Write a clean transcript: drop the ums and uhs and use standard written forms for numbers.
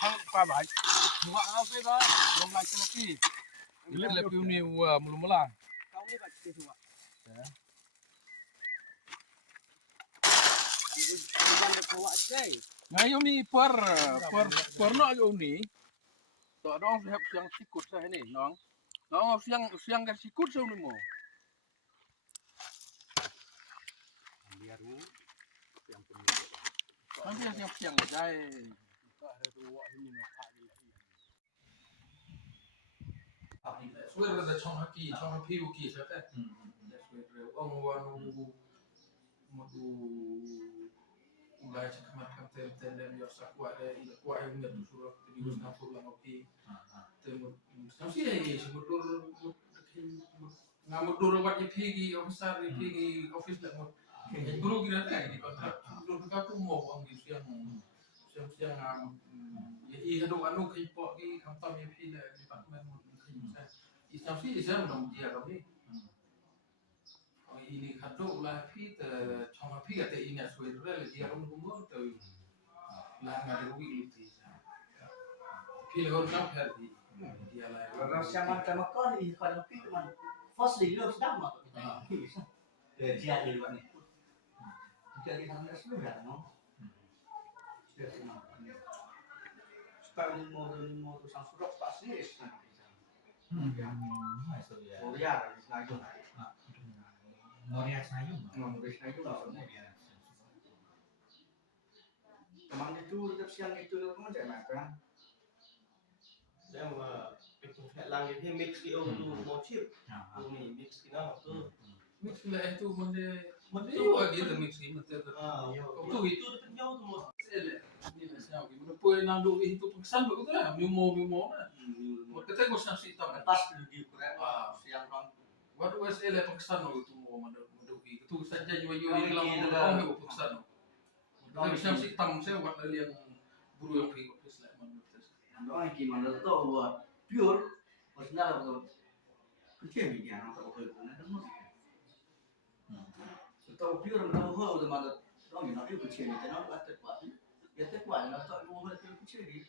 phăng qua bãi họ ao cái đó lồng lại cái gì là piu nhiều mulu mula Kau ni baca tu ah. Bukan bawa cai. ngayon mi per no yo ni to dong siang sikut sa ini nong siang kan sikut sa ni mo Biar ni yang nanti siang dai tak ada tu wak ni nak hak dia. suara da chong piu ki sa ta suara ong wan modu ulai cakamat kam tem yo sakwa de ila kwa yo ngat surat di usna pulang opi temu samsi ai semudur ngamudur wat ipigi officer ipigi office la mot guru kira ta di kontrak dur ka tu mo ang di siang ya i hadu anu kai po ki kantor ya pi la department mo kai sa i samsi isa mo dia kami ini hadu lah pi te chong pi ka te ini aswe re dia rum gumo te la ngade wi luti pi le hon kam perdi dia la Kalau siaman sama kau ni kalau pi teman. Firstly lu sedang mak. Dia di luar ni. Jadi kami sudah no. Sekarang mau tu sang surat pasti sekarang. Oh ya, Senayan. Moria Senayan. Memang itu tetap siang itu macam mana? Yang itu langit ni mix ki tu motif. Tu ni mix ki nama tu. mix la itu monde itu lagi tu mix ni mate tu Itu jauh tu mo. ele ni la siang ki mo poi na do itu pengsan begitu lah mimo na mo kata ko sa sita Pas di Korea. Siang kan. What was ele pengsan itu mo manduki itu saja yo kelam mo pengsan tapi siang si tam saya wat yang buru yang fi office lah manut Doang gimana tu buat pure. Maksudnya tu kecil ni dia nak tahu kalau nak tahu. Tahu pure nak tahu tu mana. Doang ni nak kecil ni, nak buat terkuat. Ya terkuat nak tahu buat kecil ni.